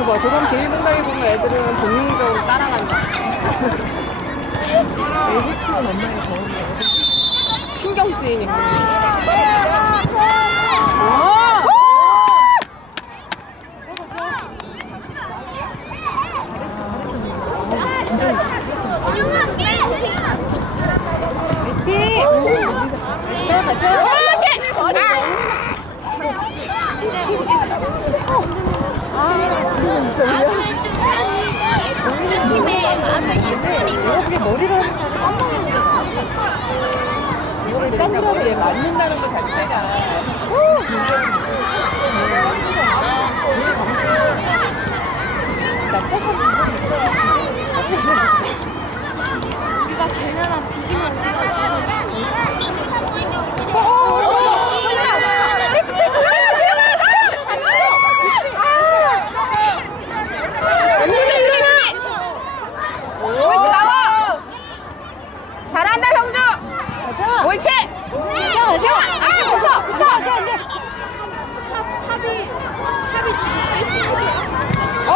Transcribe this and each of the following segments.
저봐 저런 비닐봉다리 보면 애들은 본능적으로 따라간다. 애기 키우는 엄마의 거울이에요. 신경 쓰이니까. 어! 남자 팀에 아그 10분이 있거든. 깜짝이야 얘 맞는다는 거 자체가 걔네랑 비기면 옳지 나와. 잘한다 성주. 옳지. 세워. 아 웃어. 붙어. 탑이 탑이 지금 1승 어.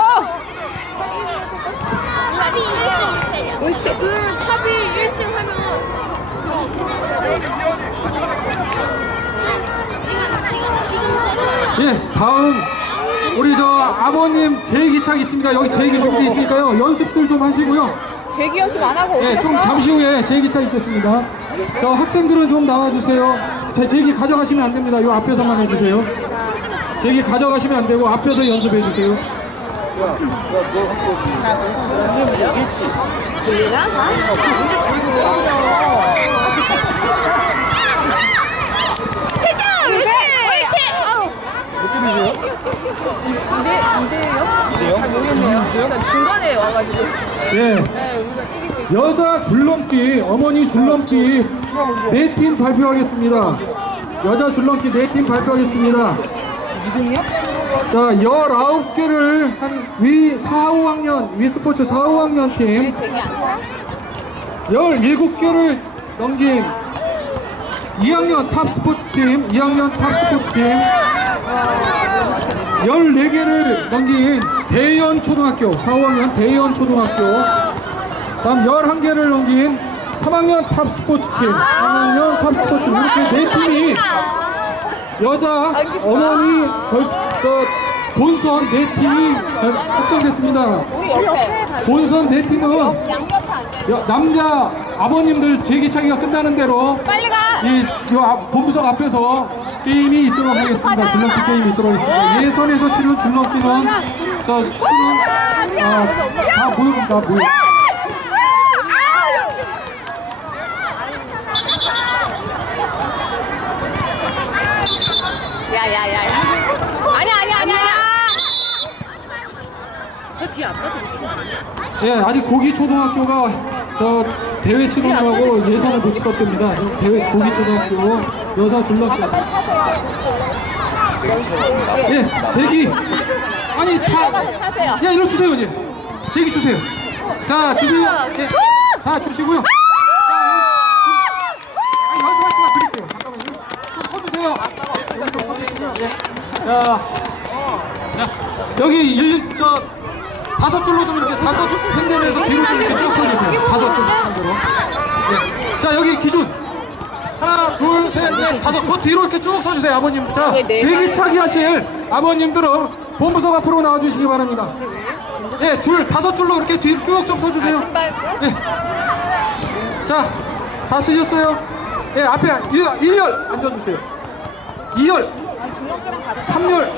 탑이 1승 1패냐? 옳지. 그 탑이 1승 하면 지금 지금 지금 예, 다음 우리 저 아버님 제기창 있습니다. 여기 제기 준비 있으니까요. 연습들 좀 하시고요. 제기 연습 안 하고 예, 좀? 잠시 후에 제기창 있겠습니다. 저 학생들은 좀 나와주세요. 제- 제기 가져가시면 안 됩니다. 요 앞에서만 해주세요. 제기 가져가시면 안 되고 앞에서 연습해 주세요. 옳지. 옳지. 이대 이대요? 잘 모르겠네요. 일단 중간에 와가지고. 예, 네, 우리가 이기고 있 여자 줄넘기, 어머니 줄넘기 네 팀 발표하겠습니다. 여자 줄넘기 네 팀 발표하겠습니다. 자, 19개를 한 위 4, 5학년, 위 스포츠 4, 5학년 팀, 제기 안 돼. 17개를 넘긴 2학년 탑 스포츠 팀, 2학년 탑 스포츠 팀, 14개를 넘긴 대연 초등학교, 4, 5학년 대연 초등학교, 다음 11개를 넘긴 3학년 탑 스포츠 팀, 3학년 탑 스포츠 팀, 이렇게 네 팀이 여자 어머니 결, 저, 본선 네 팀이 확정됐습니다. 본선 네 팀은. 여- 남자 아버님들 제기차기가 끝나는 대로 빨리 가. 이 요 앞- 본부석 앞에서 게임이 있도록 하겠습니다. 줄넘기 게임이 있도록 하겠습니다. 예선에서 치른 줄넘기는 저 수는 어, 다 모여다 모여. 야야야야. 아니야 아니야 아니야 아니야. 예, 아직 고기 초등학교가 저 대회 치르느라고 예선을 못 찍었습니다. 저 대회 고기 초등학교 여자 줄넘기. 예, 제기. 아니 다. 타세요. 야, 일로 주세요, 이제. 제기 주세요. 자, 주세요. 예, 다 주시고요. 자. 예. 자, 자, 여기 일, 저, 다섯 줄로 좀 이렇게 다섯 펜대에서 뒤로 좀 이렇게 쭉 서주세요. 다섯 줄 상대로. 예. 자, 여기 기준. 하나, 둘, 셋, 넷, 다섯. 그 뒤로 이렇게 쭉 서주세요, 아버님. 자, 왜네 제기차기 하실 아버님들은 본부석 앞으로 나와주시기 바랍니다. 예, 줄, 다섯 줄로 이렇게 뒤로 쭉 좀 서주세요. 신발. 예. 자, 다 쓰셨어요? 예, 앞에 1, 열 앉아주세요. 2열, 3열,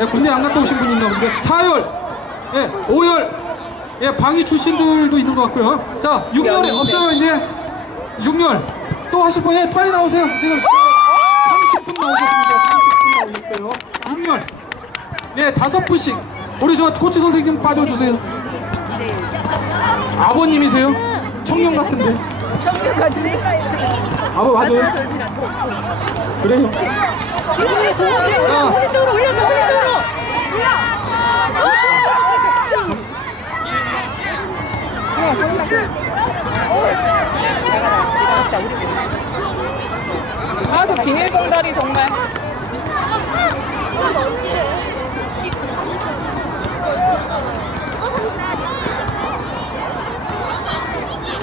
예, 군대 안 갔다 오신 분이 있나 본데. 4열, 예, 5열, 예, 방위 출신들도 있는 것 같고요. 자, 6열에 없어요, 이제. 6열. 또 하실 분, 예, 빨리 나오세요. 지금 30분 나오셨습니다. 30분 나오셨어요. 6열. 네, 다섯 분씩. 우리 저 코치 선생님 빠져주세요. 아버님이세요? 청년 같은데. 아버 맞아요? 그래요? 자, 아저 비닐봉다리 정말.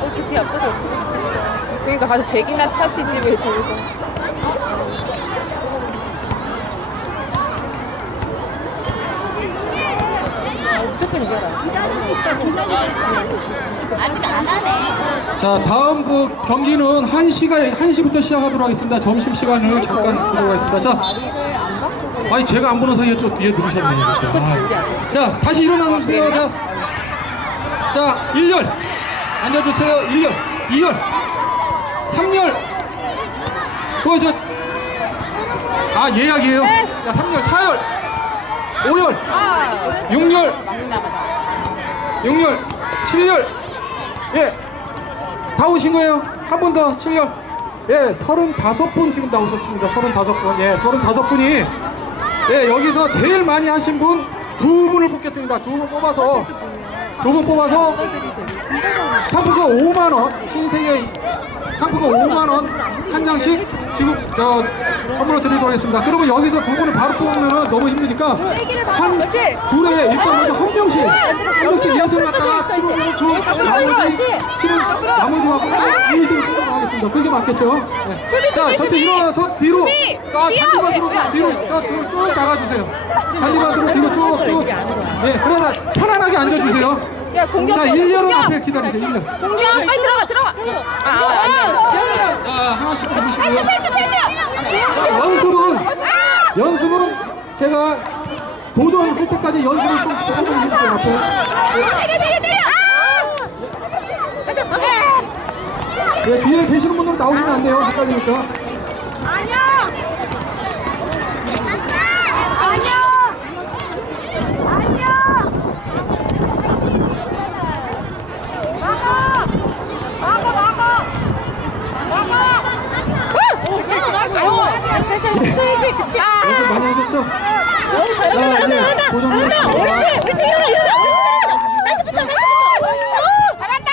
어저뒤 앞에도 없어서 그니까 그러니까 가서 잭이나 차시지 왜 저기서. 아직 안 하네. 자, 다음 그 경기는 1시가, 1시부터 시작하도록 하겠습니다. 점심 시간을 잠깐 들어가겠습니다. 자, 아니, 제가 안 보는 사이에 또 뒤에 누르셨네요. 아. 자, 다시 일어나 주세요. 자, 자, 1열. 앉아 주세요. 1열. 2열. 3열. 그거 저, 아, 예약이에요. 자, 3열, 4열. 5열. 아, 6열. 남았다. 6열, 7열, 예, 다 오신 거예요? 한 번 더, 7열, 예, 35분 지금 다 오셨습니다. 35분, 예, 35분이, 예, 여기서 제일 많이 하신 분 두 분을 뽑겠습니다. 두 분 뽑아서, 두 분 뽑아서, 상품권 5만원, 신세계 상품권 5만원 한 장씩 지금 저 선물로 드리도록 하겠습니다. 그러면 여기서 두 분을 바로 뽑으면 너무 힘드니까 한 둘에 먼저 한 명씩 한 명씩 예약을 갖다가 치료를 주 나머지 치료 나머지 하고 1등 치도록 하겠습니다. 그게 맞겠죠? 네. 자, 전체 일어나서 뒤로 자, 잔디밭으로 뒤로 쭉 나가주세요. 잔디밭으로 뒤로 쭉쭉 네, 그러다 편안하게 앉아주세요. 야, 공격. 자, 1년 앞에 기다리세요. 1년. 공격. 빨리 들어가, 들어가. 아, 아, 아니야. 자, 하나씩 잡으시고요. 패스 패스. 자, 연습은 연습은 제가 도전 할 때까지 연습을 좀 조금 해주세요. 앞에. 때려 때려 때려. 네, 뒤에 계시는 분들 나오시면 안 돼요. 헷갈리니까. 아니야. 아니야. 아니야. 막아. 막아 막아. 막아. 아유, 다시 해야지, 그치? 연습 많이 하셨죠? 자, 이제 도전하겠습니다. 옳지 일어나 일어나. 다시부터 다시부터. 잘한다.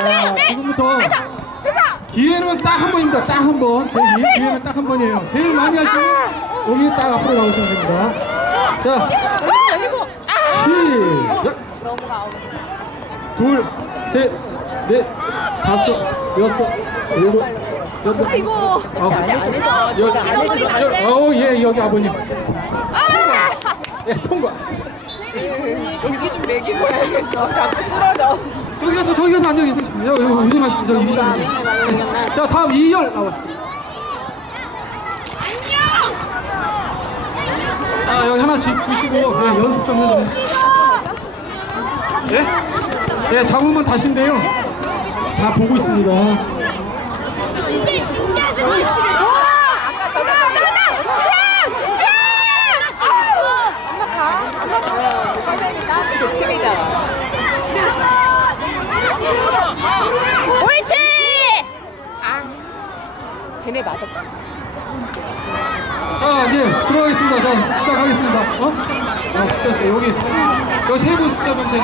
자, 지금부터 기회는 딱한 번입니다. 딱 한 번. 제 기회, 기회는 딱 한 번이에요. 제일 많이 하시면 여기 딱 앞으로 나오시면 됩니다. 자, 시작. 둘, 셋, 넷, 다섯, 여섯, 일곱, 여덟, 아이고. 아홉, 열, 열, 어, 예, 여기 아버님. 예, 통과. 여기 좀 매기고 해야겠어. 자꾸 쓰러져. 저기 가서, 저기 가서 앉아 계세요. 여기, 여기 저기 이기시면 돼요. 자, 다음 2열 나왔습니다. 아, 여기 하나 지- 주시고, 예, 연습 좀 해주세요. 예? 예, 잡으면 다신데요. 다 보고 있습니다. 팀이잖아. 옳지! 아. 쟤네 맞았다. 자, 이제 들어가겠습니다. 자, 시작하겠습니다. 어? 어, 됐어요. 여기, 여기 세부 숫자 전체.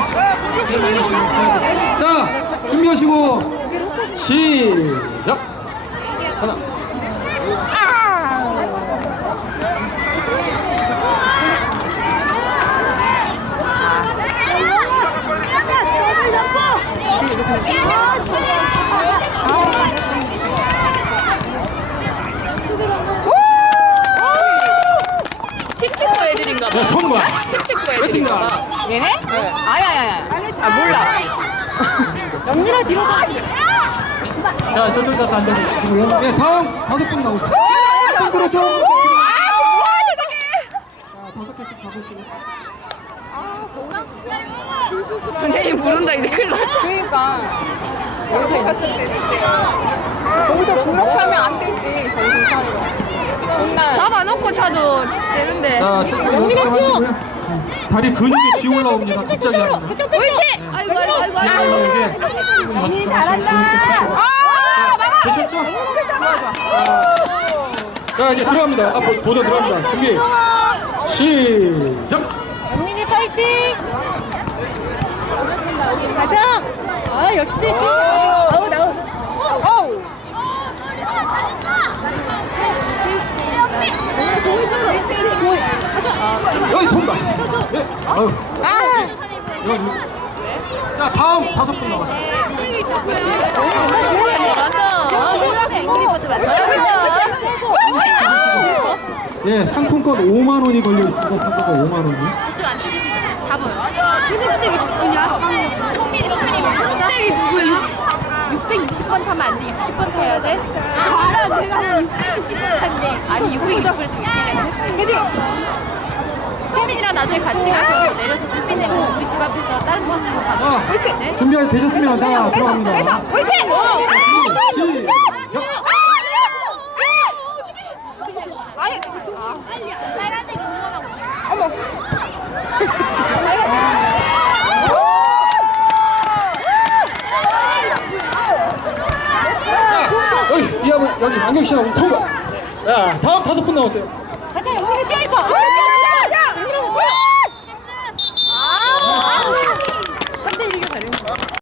자, 준비하시고, 시작! 하나, 팀축구 애들인가 봐. 네, 통과! 봐. 얘네? 네. 아야, 아야, 아야. 아, 몰라. 영민아 뒤로 가. 자, 저쪽 가서 앉아주시고요. 네, 다음 다섯 분 나오세요. 손 들어줘. 다섯 개씩 잡으시고. 선생님 부른다, 이제 큰일 났다. 그러니까. 여기서 갔을 때 저기서 그렇게 하면 안 되지, 정신 차려. 혼나. 잡아놓고 차도 되는데. 자, 좀 하시고요. 다리 근육이 쥐 올라옵니다. 갑자기 하면. 옳지! 아이고, 아이고, 아이고, 아, 아이고. 이게 좀 연습 좀 하시고. 아, 막아! 되셨죠? 자, 이제 들어갑니다. 앞으로 도전 들어갑니다. 준비. 시작! 영민이 파이팅! 가자! 아 역시 아우 나우 어우! 여기! 네, 아유, 아! 자, 다음 다섯 분 남았어요. 예, 상품권 5만 원이 걸려 있습니다. 상품권 5만 원이. 저쪽 누구냐? 송민이, 송민이 초록색이 누구야? 660번 타면 안 돼. 60번 타야 돼. 내가 660번 탄대. 아니 660번 타야 소민이랑 나중에 같이 가서 내려서 소민이고 우리 집 앞에서 다른 버스로 가자. 자, 준비 되셨으면 자, 들어갑니다. 옳지! 시작! 아니, 빨간색이 응원하고. 여기, 이 한번 여기 안경 씨하고 통과. 야, 다음 다섯 분 나오세요. 가자 우리 뛰어있어.